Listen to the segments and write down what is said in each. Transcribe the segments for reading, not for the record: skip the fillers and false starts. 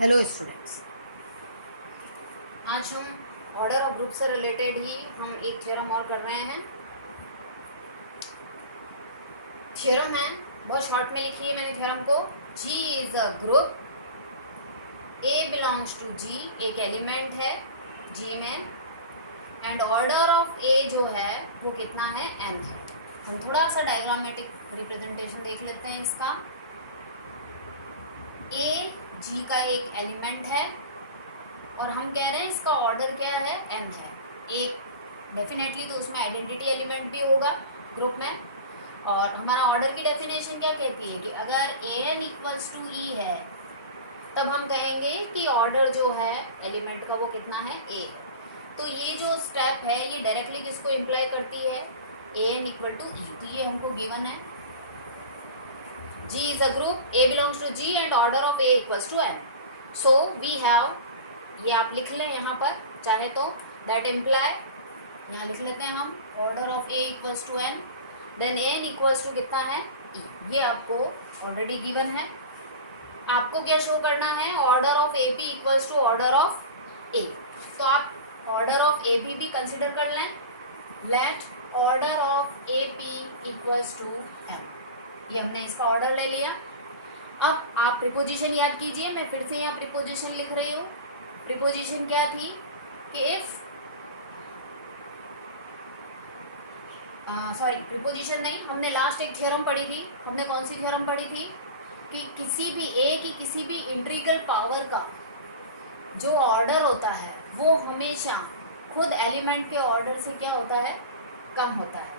Hello students, आज हम order of group से रिलेटेड ही हम एक थ्योरम और कर रहे हैं। थ्योरम है, बहुत शॉर्ट में लिखी है मैंने थ्योरम को। G is a group, A belongs to G, एक एलिमेंट है G में, एंड ऑर्डर ऑफ A जो है वो कितना है, n है। हम थोड़ा सा डायग्रामेटिक रिप्रेजेंटेशन देख लेते हैं इसका। A G का एक एलिमेंट है और हम कह रहे हैं इसका ऑर्डर क्या है, n है। एक डेफिनेटली तो उसमें आइडेंटिटी एलिमेंट भी होगा ग्रुप में। और हमारा ऑर्डर की डेफिनेशन क्या कहती है कि अगर an इक्वल्स टू e है तब हम कहेंगे कि ऑर्डर जो है एलिमेंट का वो कितना है, a है। तो ये जो स्टेप है ये डायरेक्टली किसको इम्प्लाई करती है, an इक्वल टू e। तो ये हमको गिवन है, G is a group, A belongs to G and order of A equals to n. So we have, ये आप लिख लें यहाँ पर चाहे तो, that imply यहाँ लिख लेते हैं हम order of A equals to n, then n equals to कितना है, e। ये आपको ऑलरेडी गिवन है। आपको क्या शो करना है, order of AP equals to order of A। तो आप order of AP भी कंसिडर कर लें। Let order of AP equals to m, ये हमने इसका ऑर्डर ले लिया। अब आप प्रीपोजिशन याद कीजिए, मैं फिर से यहाँ प्रीपोजिशन लिख रही हूँ। प्रीपोजिशन क्या थी कि इफ प्रीपोजिशन नहीं, हमने लास्ट एक थ्योरम पढ़ी थी। हमने कौन सी थ्योरम पढ़ी थी कि किसी भी ए की किसी भी इंटीग्रल पावर का जो ऑर्डर होता है वो हमेशा खुद एलिमेंट के ऑर्डर से क्या होता है, कम होता है।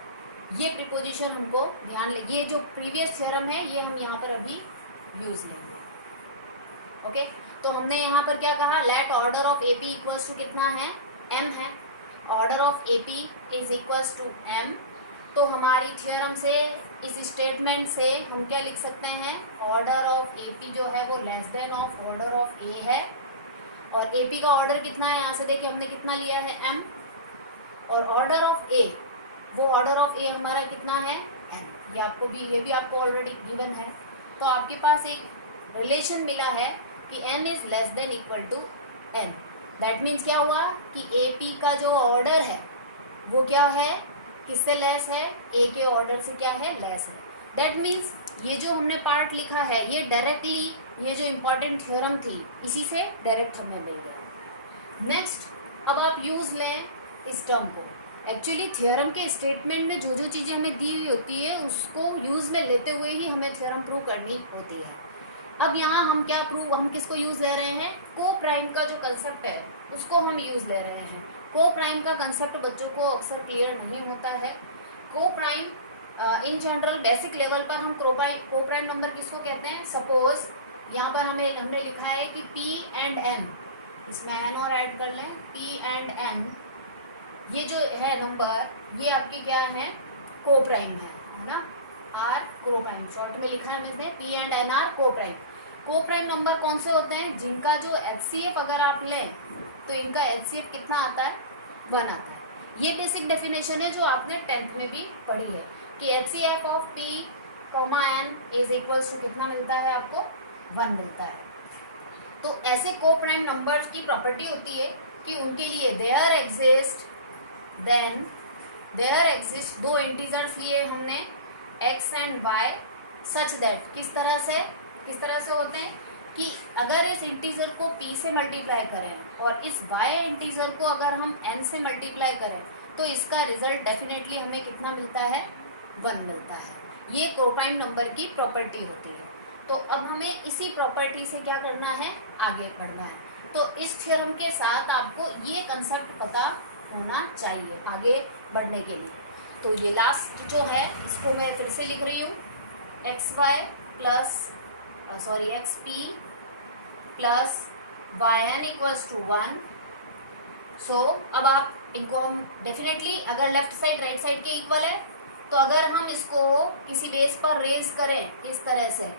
ये प्रीपोजिशन हमको ध्यान ले, ये जो प्रीवियस थ्योरम है ये हम यहाँ पर अभी यूज लेंगे। ओके, तो हमने यहाँ पर क्या कहा, let order of A P equals to कितना है, m है। Order of A P is equals to m। तो हमारी थ्योरम से, इस स्टेटमेंट से हम क्या लिख सकते हैं, ऑर्डर ऑफ एपी जो है वो less than of order of a है। और एपी का ऑर्डर कितना है, यहाँ से देखिए हमने कितना लिया है, m। और ऑर्डर ऑफ ए, वो ऑर्डर ऑफ ए हमारा कितना है, n। ये भी आपको ऑलरेडी गिवन है। तो आपके पास एक रिलेशन मिला है कि n is less than equal to n। दैट मीन्स क्या हुआ कि AP का जो ऑर्डर है वो क्या है, किससे लेस है, A के ऑर्डर से क्या है, लेस है। दैट मीन्स ये जो हमने पार्ट लिखा है ये डायरेक्टली, ये जो इम्पोर्टेंट थ्योरम थी इसी से डायरेक्ट हमें मिल गया। नेक्स्ट, अब आप यूज लें इस टर्म को। एक्चुअली थ्योरम के स्टेटमेंट में जो जो चीज़ें हमें दी हुई होती है उसको यूज़ में लेते हुए ही हमें थ्योरम प्रूव करनी होती है। अब यहाँ हम क्या प्रूव, हम किसको यूज़ ले रहे हैं, को प्राइम का जो कंसेप्ट है उसको हम यूज़ ले रहे हैं। को प्राइम का कंसेप्ट बच्चों को अक्सर क्लियर नहीं होता है। को prime in general basic level पर हम को प्राइम नंबर किसको कहते हैं। सपोज यहाँ पर हमने लिखा है कि P एंड N, इसमें n और ऐड कर लें, P एंड N, ये जो है नंबर ये आपके क्या है, को प्राइम है ना। आर को प्राइम शॉर्ट में लिखा है हमने, P एंड N आर को प्राइम। को प्राइम नंबर कौन से होते हैं, जिनका जो HCF अगर आप लें तो इनका HCF कितना आता है, 1 आता है। ये बेसिक डेफिनेशन है जो आपने 10th में भी पढ़ी है कि HCF of P, N is equals to कितना मिलता है आपको, 1 मिलता है। तो ऐसे को प्राइम नंबर्स की प्रॉपर्टी होती है कि उनके लिए देयर एग्जिस्ट दो इंटीजर्स लिए हमने x and y, such that किस तरह से होते हैं कि अगर इस इंटीजर को p से मल्टीप्लाई करें और इस y इंटीजर को अगर हम n से मल्टीप्लाई करें तो इसका रिजल्ट डेफिनेटली हमें कितना मिलता है, 1 मिलता है। ये कोप्राइम नंबर की प्रॉपर्टी होती है। तो अब हमें इसी प्रॉपर्टी से क्या करना है, आगे बढ़ना है। तो इस थ्योरम के साथ आपको ये कंसेप्ट पता होना चाहिए आगे बढ़ने के लिए। तो ये लास्ट जो है इसको मैं फिर से लिख रही हूँ, xy plus xp plus yn equals to 1। So अब आप इनको हम डेफिनेटली, अगर लेफ्ट साइड राइट साइड के इक्वल है तो अगर हम इसको किसी बेस पर रेज करें इस तरह से,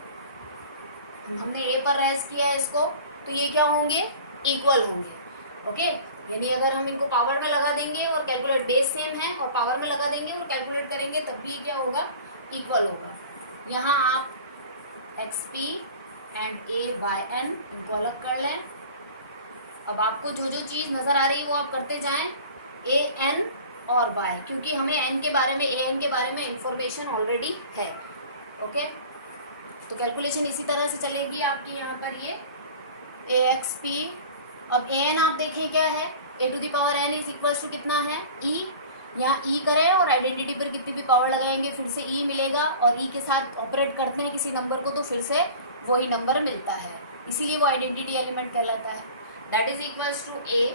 हमने a पर रेज किया है इसको, तो ये क्या होंगे, इक्वल होंगे। ओके, यानी अगर हम इनको पावर में लगा देंगे और कैलकुलेट, बेस सेम है और पावर में लगा देंगे और कैलकुलेट करेंगे तब भी क्या होगा, इक्वल होगा। यहाँ आप xp and a by n इनको अलग कर लें। अब आपको जो जो चीज़ नज़र आ रही है वो आप करते जाएं, ए एन और वाई, क्योंकि हमें एन के बारे में, ए एन के बारे में इंफॉर्मेशन ऑलरेडी है। ओके, तो कैलकुलेशन इसी तरह से चलेगी आपकी यहाँ पर ये ए एक्स पी। अब ए एन आप देखें क्या है, a to the power n is equals to कितना है, ई। यहाँ ई करें और आइडेंटिटी पर कितनी भी पावर लगाएंगे फिर से ई मिलेगा, और ई के साथ ऑपरेट करते हैं किसी नंबर को तो फिर से वही नंबर मिलता है, इसीलिए वो आइडेंटिटी एलिमेंट कहलाता है। That is equals to a.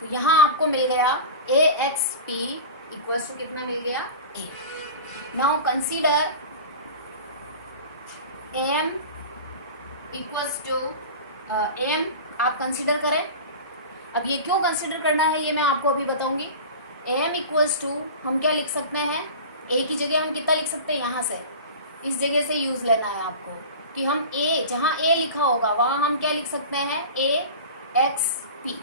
तो यहाँ आपको मिल गया a x p equals to कितना मिल गया, a. Now consider m equals to m, आप कंसीडर करें। अब ये क्यों कंसीडर करना है ये मैं आपको अभी बताऊंगी। एम इक्वल्स टू हम क्या लिख सकते हैं, ए की जगह हम कितना लिख सकते हैं, यहाँ से इस जगह से यूज लेना है आपको कि हम ए, जहाँ ए लिखा होगा वहाँ हम क्या लिख सकते हैं, ए एक्स पी।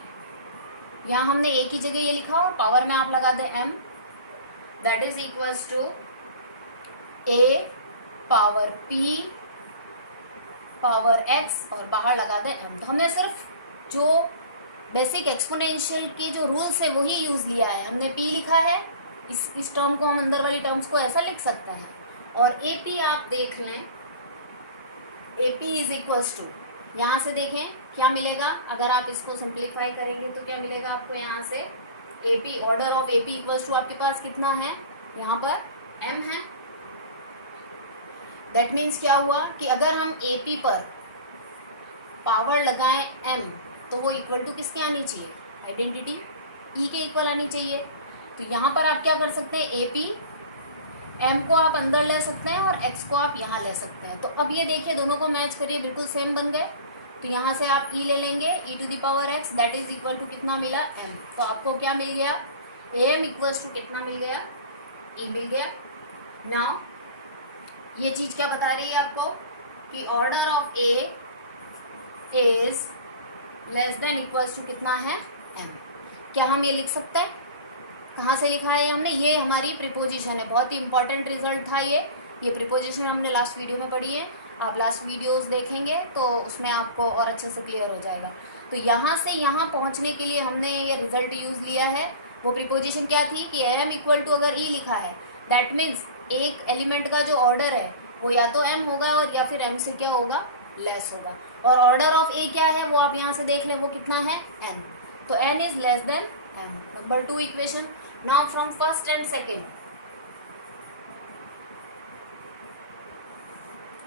यहाँ हमने ए की जगह ये लिखा और पावर में आप लगाते हैं M, that is equals to A power P power X और बाहर लगा दें एम। तो हमने सिर्फ जो बेसिक एक्सपोनेंशियल की जो रूल्स है वही यूज लिया है। हमने पी लिखा है, इस टर्म को हम अंदर वाली टर्म्स को ऐसा लिख सकते हैं। और ए पी आप देख लें, A P is equals to, यहाँ से देखें क्या मिलेगा, अगर आप इसको सिंप्लीफाई करेंगे तो क्या मिलेगा आपको, यहाँ से A P, order of A P equals to आपके पास कितना है, यहाँ पर एम है। दैट मीन्स क्या हुआ कि अगर हम ए पी पर पावर लगाएं एम तो वो इक्वल टू किसके आनी चाहिए, आइडेंटिटी ई के इक्वल आनी चाहिए। तो यहाँ पर आप क्या कर सकते हैं, ए पी एम को आप अंदर ले सकते हैं और एक्स को आप यहाँ ले सकते हैं। तो अब ये देखिए दोनों को मैच करिए, बिल्कुल सेम बन गए। तो यहाँ से आप ई ले लेंगे, e to the power x, that is equal to कितना मिला, एम। तो आपको क्या मिल गया, ए एम इक्वल्स टू कितना मिल गया, ई मिल गया। नाउ ये चीज क्या बता रही है आपको कि order of A is less than equals to कितना है, एम। क्या हम ये लिख सकते हैं, कहाँ से लिखा है हमने, ये हमारी प्रीपोजिशन है, बहुत ही इंपॉर्टेंट रिजल्ट था ये प्रीपोजिशन हमने लास्ट वीडियो में पढ़ी है। आप लास्ट वीडियोस देखेंगे तो उसमें आपको और अच्छे से क्लियर हो जाएगा। तो यहाँ से यहाँ पहुँचने के लिए हमने ये रिजल्ट यूज लिया है। वो प्रीपोजिशन क्या थी कि एम इक्वल टू अगर ई लिखा है दैट मीन्स एक एलिमेंट का जो ऑर्डर है वो या तो एम होगा और या फिर एम से क्या होगा, लेस होगा। और ऑर्डर ऑफ ए क्या है वो आप यहाँ से देख लें, वो कितना है, एन। तो N is less than M. Number 2 equation. Now from first and second,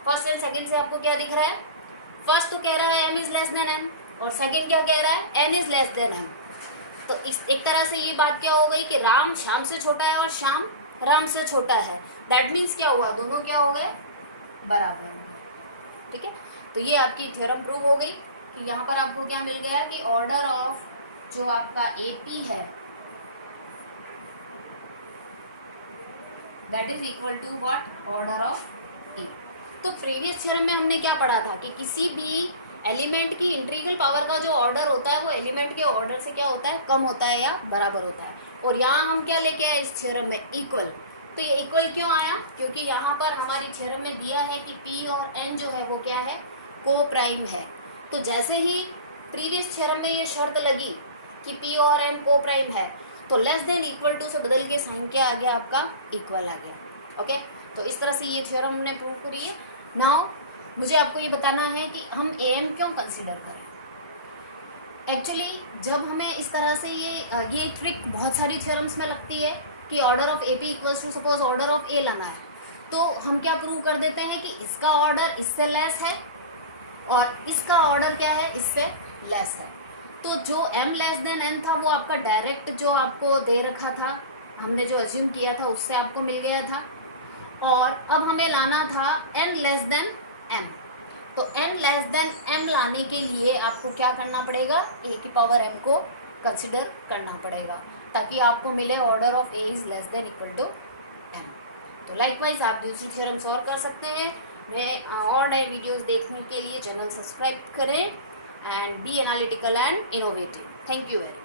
first and second से आपको क्या दिख रहा है, फर्स्ट तो कह रहा है M is less than N और सेकेंड क्या कह रहा है, N is less than M. तो इस एक तरह से ये बात क्या हो गई कि राम श्याम से छोटा है और श्याम राम से छोटा है। दैट मीन्स क्या हुआ, दोनों क्या हो गए, बराबर। ठीक है, तो ये आपकी थ्योरम प्रूव हो गई कि यहाँ पर आपको क्या मिल गया कि ऑर्डर ऑफ जो आपका एपी है that is equal to what, order of a. तो प्रीवियस थ्योरम में हमने क्या पढ़ा था कि किसी भी एलिमेंट की इंटीग्रल पावर का जो ऑर्डर होता है वो एलिमेंट के ऑर्डर से क्या होता है, कम होता है या बराबर होता है। और यहाँ हम क्या लेके आए इस थ्योरम में, इक्वल। तो ये इक्वल क्यों आया, क्योंकि यहाँ पर हमारी थ्योरम में दिया है कि पी और एन जो है वो क्या है, को प्राइम है। तो जैसे ही प्रीवियस थ्योरम में ये शर्त लगी कि पी और एन को प्राइम है तो लेस देन इक्वल टू से बदल के साइन क्या आ गया आपका, इक्वल आ गया। ओके, तो इस तरह से ये थ्योरम हमने प्रूव करी है। नाउ मुझे आपको ये बताना है कि हम ए एम क्यों कंसिडर करें। एक्चुअली जब हमें इस तरह से ये ट्रिक बहुत सारी थ्योरम्स में लगती है कि order of A P equals to suppose order of a लाना है, तो हम क्या प्रूव कर देते हैं कि इसका ऑर्डर इससे लेस है और इसका ऑर्डर क्या है, इससे लेस है। तो जो m लेस देन n था वो आपका डायरेक्ट जो आपको दे रखा था, हमने जो अज्यूम किया था उससे आपको मिल गया था। और अब हमें लाना था n लेस देन m। तो n लेस देन m लाने के लिए आपको क्या करना पड़ेगा, a की पावर m को कंसिडर करना पड़ेगा ताकि आपको मिले order of a is less than equal to m। तो लाइकवाइज आप दूसरी थ्योरम्स और कर सकते हैं। मैं और नए वीडियोस देखने के लिए चैनल सब्सक्राइब करें and be analytical and innovative. Thank you very much.